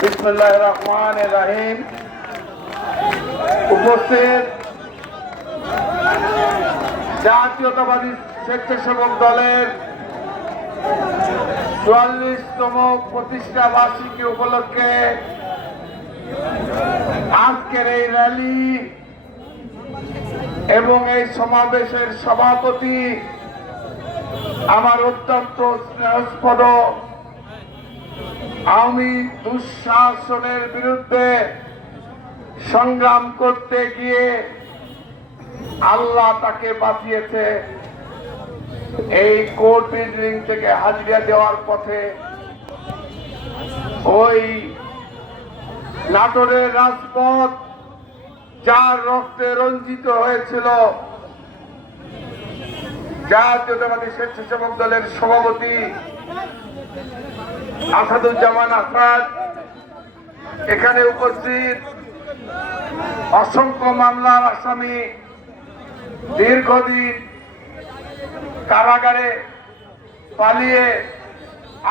বিসমিল্লাহির রহমানির রহিম। উপস্থিত জাতীয়তাবাদী স্বেচ্ছাসেবক দলের ৪৪তম প্রতিষ্ঠা বার্ষিকী উপলক্ষে আজকের এই র্যালি এবং এই সমাবেশের সভাপতি আমার অত্যন্ত স্নেহস্পদ আওয়ামী দুঃশাসনের বিরুদ্ধে সংগ্রাম করতে গিয়ে আল্লাহ তাকে বাঁচিয়েছে। এই কোর্ট বিল্ডিং থেকে হাজিরা দেওয়ার পথে ওই নাটোরের রাজপথ যার রক্তে রঞ্জিত হয়েছিল, জাতীয়তাবাদী স্বেচ্ছাসেবক দলের সভাপতি আসাদুজ্জামান আসাদ এখানে উপস্থিত, অসংখ্য মামলার আসামি, দীর্ঘদিন কারাগারে পালিয়ে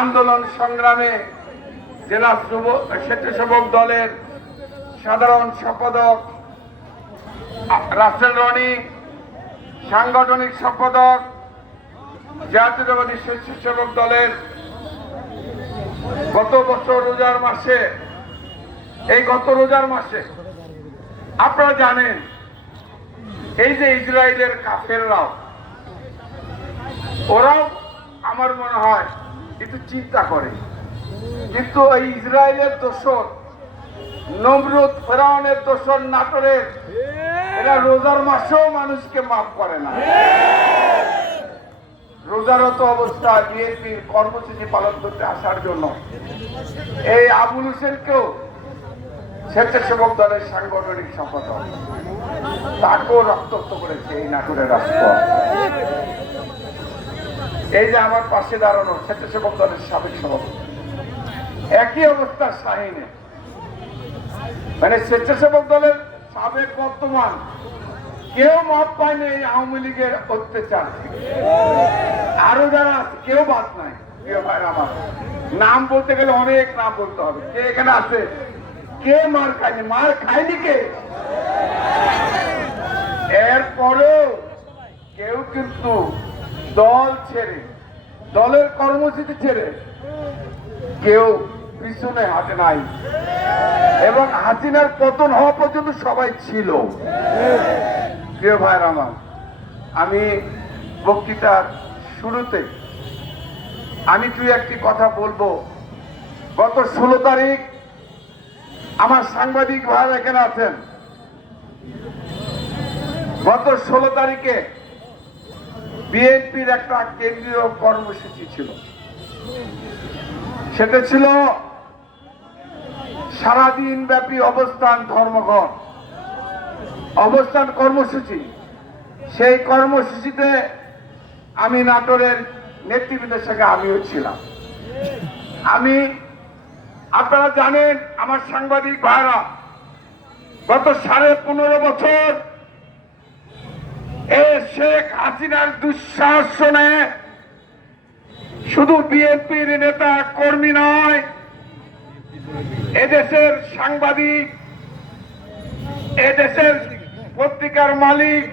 আন্দোলন সংগ্রামে জেলা স্বেচ্ছাসেবক দলের সাধারণ সম্পাদক রাসেল রনি, সাংগঠনিক সম্পাদক জাতীয়তাবাদী স্বেচ্ছাসেবক দলের গত রোজার মাসে আপনারা জানেন এই যে ইসরায়েলের কাফেররাও ওরাও আমার মনে হয় একটু চিন্তা করে, কিন্তু এই ইসরায়েলের দোসর নমরুদ ফেরাউনের দোসর নাটোরের এরা রোজার মাসেও মানুষকে মাফ করে না। রোজারত অবস্থায় বিএনপির কর্মসূচি পালন করতে আসার জন্য এই আবুল হোসেনকেও স্বেচ্ছাসেবক দলের সাংগঠনিক সম্পাদক তাকেও রক্তাক্ত করেছে এই নাটোরের রাজপথ। এই যে আমার পাশে দাঁড়ানো স্বেচ্ছাসেবক দলের সাবেক সভাপতি, একই অবস্থা শাহিনে, মানে স্বেচ্ছাসেবক দলের সাবেক বর্তমান কেউ মাপ পায়নি এই আওয়ামী লীগের অত্যাচার থেকে। আরো যারা আছে কেউ বাদ নাই। প্রিয় ভাইরা আমার, নাম বলতে গেলে অনেক নাম বলতে হবে। কে এখানে আছে কে মার খায়নি? মার খায়নি কে? এরপরেও কেউ কিন্তু দল ছেড়ে, দলের কর্মসূচি ছেড়ে কেউ পিছনে হাঁটে নাই, এবং হাসিনার পতন হওয়া পর্যন্ত সবাই ছিল। প্রিয় ভাইরা আমার, আমি বক্তৃতার শুরুতে আমি তুই একটি কথা বলবো। গত 16 তারিখ আমার সাংবাদিক ভাইরা এখানে আছেন, গত 16 তারিখে বিএনপির একটা কেন্দ্রীয় কর্মসূচি ছিল। সেটা ছিল সারাদিন ব্যাপী অবস্থান ধর্মঘট অবস্থান কর্মসূচি। সেই কর্মসূচিতে আমি নাটোরের নেতৃবৃন্দের সঙ্গে আমিও ছিলাম। আপনারা জানেন আমার সাংবাদিক ভাইরা, গত 15.5 বছর শেখ হাসিনার দুঃশাসনে শুধু বিএনপির নেতা কর্মী নয়, এদেশের সাংবাদিক, এদেশের পত্রিকার মালিক,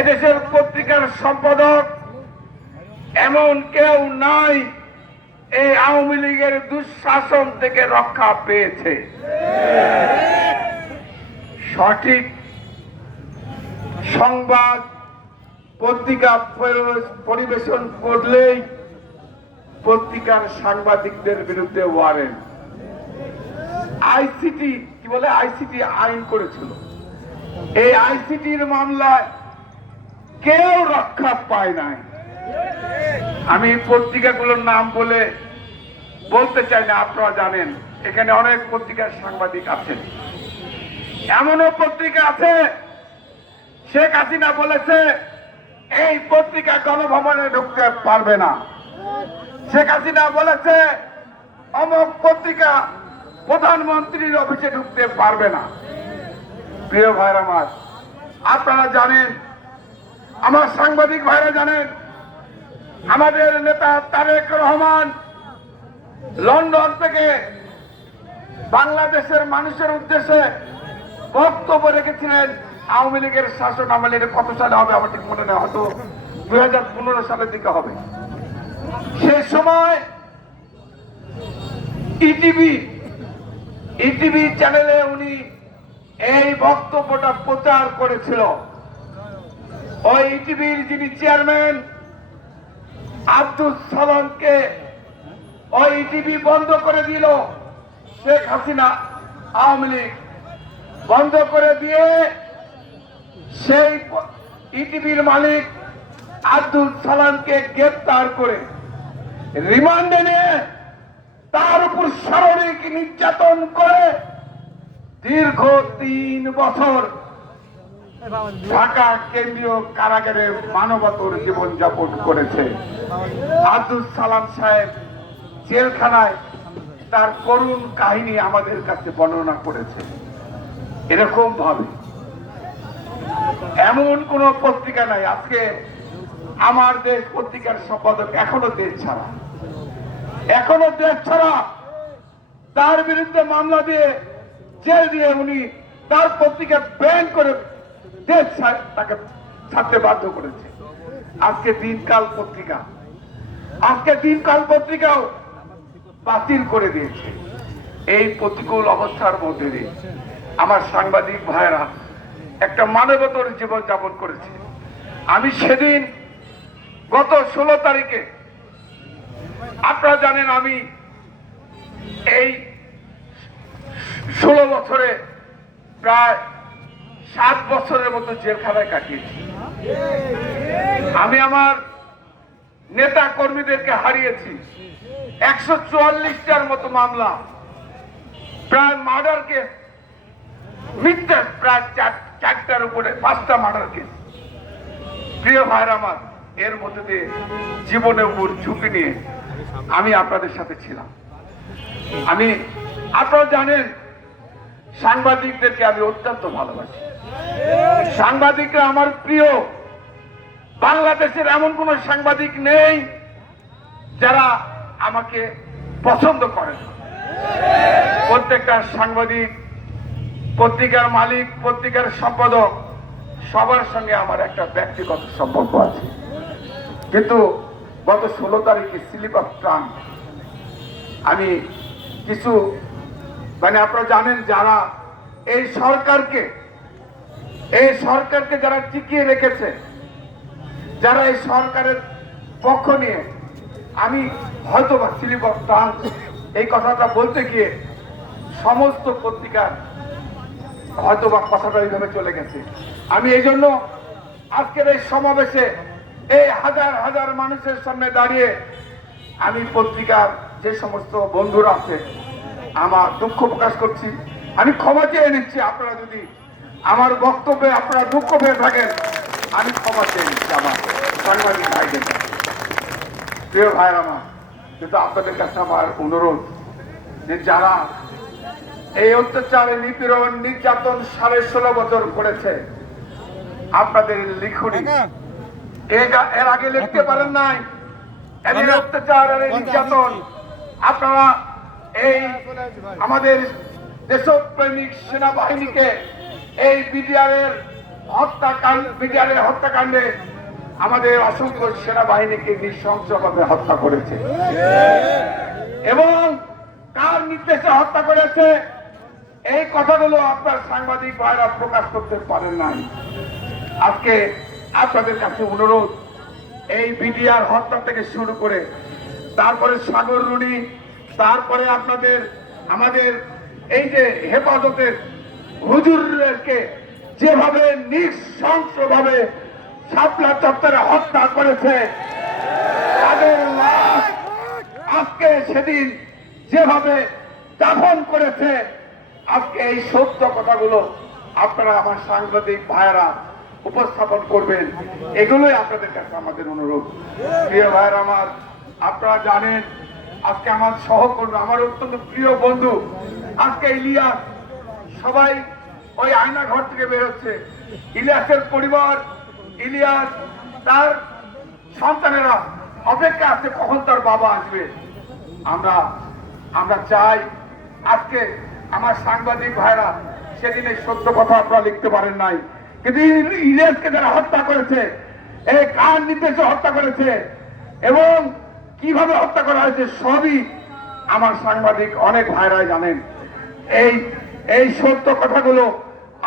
এদেশের পত্রিকার সম্পাদক এমন কেউ নাই এই আওয়ামী লীগের দুঃশাসন থেকে রক্ষা পেয়েছে। সঠিক সংবাদ পত্রিকা পরিবেশন করলেই পত্রিকার সাংবাদিকদের বিরুদ্ধে ওয়ারেন্ট, আইসিটি কি বলে, আইসিটি আইন করেছিল। এই আইসিটির মামলায় কেউ রক্ষা পায় নাই। আমি পত্রিকাগুলোর নাম বলতে চাই না, আপনারা জানেন এখানে অনেক পত্রিকার সাংবাদিক আছেন। এমনও পত্রিকা আছে শেখ হাসিনা বলেছে এই পত্রিকা গণভবনে ঢুকতে পারবে না। শেখ হাসিনা বলেছে অমুক পত্রিকা প্রধানমন্ত্রীর অফিসে ঢুকতে পারবে না। প্রিয় ভাইরা আমার, আপনারা জানেন, আমার সাংবাদিক ভাইরা জানেন, আমাদের নেতা তারেক রহমান লন্ডন থেকে বাংলাদেশের মানুষের উদ্দেশ্যে বক্তব্য রেখেছিলেন। আওয়ামী লীগের শাসন আমলে কত সালে হবে আমার ঠিক মনে নেই, হয়তো 2015 সালের দিকে হবে। সে সময় ইটিভি চ্যানেলে উনি এই বক্তব্যটা প্রচার করেছিল। ওই ইটিভির যিনি চেয়ারম্যান আব্দুল সালামকে ওই ইটিভি বন্ধ করে দিল শেখ হাসিনা, আওয়ামী লীগ বন্ধ করে দিয়ে সেই ইটিভির মালিক আব্দুল সালামকে গ্রেপ্তার করে রিমান্ডে নিয়ে তার উপর শারীরিক নির্যাতন করে দীর্ঘ 3 বছর ঢাকা কেন্দ্রীয় কারাগারে মানবতার জীবন যাপন করেছে। আব্দুল সালাম সাহেব জেলখানায় তার করুণ কাহিনী আমাদের কাছে বর্ণনা করেছে। এরকম ভাবে এমন কোন পত্রিকা নাই, আজকে আমার দেশ পত্রিকার সম্পাদক এখনো দেশ ছাড়া, তার বিরুদ্ধে মামলা দিয়ে জেল দিয়ে উনি তার পত্রিকা ব্যান করে দেশ তাকে ছাড়তে বাধ্য করেছে। আজকে দিনকাল পত্রিকাও বাতিল করে দিয়েছে। এই প্রতিকূল অবস্থার মধ্যে দিয়ে আমার সাংবাদিক ভাইরা একটা মানবতার জীবন যাপন করেছে। আমি সেদিন গত 16 তারিখে, আপনারা জানেন আমি এই 16 বছরে প্রায় 7 বছরের মতো জেলখানায় কাটিয়েছি। আমি আমার নেতা কর্মীদেরকে হারিয়েছি। 144টার মতো মামলা, প্রায় মার্ডার কেস, মিথ্যা প্রায় 4টার উপরে 5টা মার্ডার কেস। প্রিয় ভাইরা আমার, এর মধ্যে দিয়ে জীবনের উপর ঝুঁকি নিয়ে আমি আপনাদের সাথে ছিলাম। আপনারা জানেন সাংবাদিকদেরকে আমি অত্যন্ত ভালোবাসি। সাংবাদিকরা আমার প্রিয়। বাংলাদেশের এমন কোন সাংবাদিক নেই যারা আমাকে পছন্দ করেন। প্রত্যেকটা সাংবাদিক, পত্রিকার মালিক, পত্রিকার সম্পাদক সবার সঙ্গে আমার একটা ব্যক্তিগত সম্পর্ক আছে। কিন্তু গত 16 তারিখে স্লিপ অফ টাং আমি কিছু আপনারা জানেন যারা এই সরকারকে যারা টিকিয়ে রেখেছে, যারা এই সরকারের পক্ষ নিয়ে, আমি হয়তোবা স্লিপ অফ টাং এই কথাটা বলতে গিয়ে সমস্ত পত্রিকার হয়তোবা কথাটা এইভাবে চলে গেছে। আমি এই জন্য আজকের এই সমাবেশে এই হাজার হাজার মানুষের সামনে দাঁড়িয়ে আমি পত্রিকার যে সমস্ত বন্ধুরা আছে আমার দুঃখ প্রকাশ করছি। আমি ক্ষমা চেয়ে নিচ্ছি। আপনারা যদি আমার বক্তব্যে আপনারা দুঃখ পেয়ে থাকেন, আমি ক্ষমা চেয়ে নিচ্ছি আমার সাংবাদিক ভাইদের। প্রিয় ভাইয়ের আমার, কিন্তু আপনাদের কাছে আমার অনুরোধ যে যারা এই অত্যাচার, নিপীড়ন, নির্যাতন 16.5 বছর করেছে, আপনাদের লিখুনি এর আগে লিখতে পারেন নাই এদের অত্যাচার আর নির্যাতন। আপনারা এই আমাদের দেশপ্রেমিক সেনাবাহিনীকে এই বিডিআরের হত্যাকাণ্ডে আমাদের অসংখ্য সেনাবাহিনীকে নৃশংসভাবে হত্যা করেছে এবং কার নির্দেশে হত্যা করেছে এই কথাগুলো আপনার সাংবাদিক ভাইরা প্রকাশ করতে পারেন নাই। আজকে আপনাদের কাছে অনুরোধ, এই বিডিআর হত্যা থেকে শুরু করে তারপরে সাগর রুনি, তারপরে আমাদের এই যে হেফাজতের হুজুরকে যেভাবে নৃশংসভাবে শাপলা চত্বরে হত্যা করেছে, তাদের লাশ আজকে সেদিন যেভাবে দাফন করেছে, আজকে এই সত্য কথাগুলো আপনারা আমার সাংবাদিক ভাইয়েরা উপস্থাপন করবেন। এগুলোই আপনাদের কাছে আমাদের অনুরোধ। প্রিয় ভাইয়েরা আমার, আপনারা জানেন আজকে আমার সহকর্মী, আমার অত্যন্ত প্রিয় বন্ধু আজকে ইলিয়াস, সবাই ওই আয়না ঘর থেকে বেরোচ্ছে। ইলিয়াসের পরিবার, ইলিয়াস, তার সন্তানেরা অপেক্ষা আছে কখন তার বাবা আসবে। আমরা আমরা চাই আজকে আমার সাংবাদিক ভাইরা সেদিন এই সত্য কথা আপনারা লিখতে পারেন নাই, কিন্তু ইলিয়াসকে যারা হত্যা করেছে, এই কার নির্দেশে হত্যা করেছে এবং কিভাবে হত্যা করা হয়েছে সবই আমার সাংবাদিক অনেক ভাইরাই জানেন। এই সত্য কথাগুলো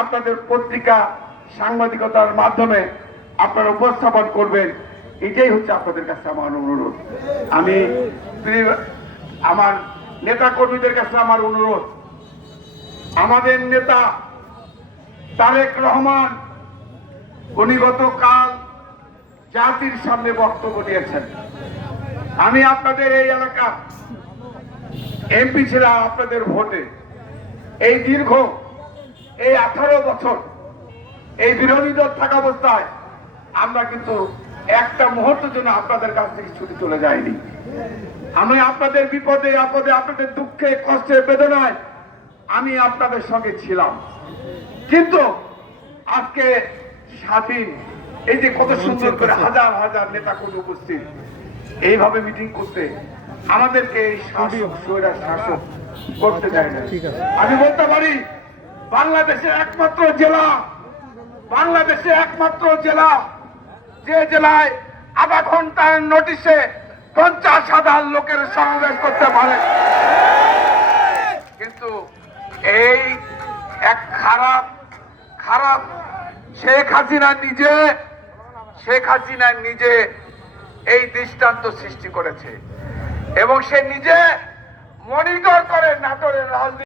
আপনাদের পত্রিকা সাংবাদিকতার মাধ্যমে আপনারা উপস্থাপন করবেন, এটাই হচ্ছে আপনাদের কাছে আমার অনুরোধ। আমি আমার নেতা কর্মীদের কাছে আমার অনুরোধ, আমাদের নেতা তারেক রহমান উনি গতকাল জাতির সামনে বক্তব্য দিয়েছেন। আমি আপনাদের এই এলাকা এমপি ছিলাম আপনাদের ভোটে। এই দীর্ঘ 18 বছর এই বিরোধী দল থাকা অবস্থায় আমরা কিন্তু একটা মুহূর্তের জন্য আপনাদের কাছ থেকে ছুটে চলে যাইনি। আমি আপনাদের বিপদে আপদে, আপনাদের দুঃখে কষ্টে বেদনায় আমি আপনাদের সঙ্গে ছিলাম। কিন্তু আজকে স্বাধীন এই যে কত সুন্দর করে হাজার হাজার নেতা কর্মী উপস্থিত এইভাবে মিটিং করতে আমাদেরকে এই শাসক স্বৈরাচার শাসক করতে দেয় না। আমি বলতে পারি বাংলাদেশের একমাত্র জেলা যে জেলায় আধা ঘন্টার নোটিশে 50,000 লোকের সমাবেশ করতে পারে, কিন্তু এই এক খারাপ শেখ হাসিনা নিজে এই দৃষ্টান্ত সৃষ্টি করেছে এবং সে নিজে মনিটর করে নাটোরের রাজনীতি।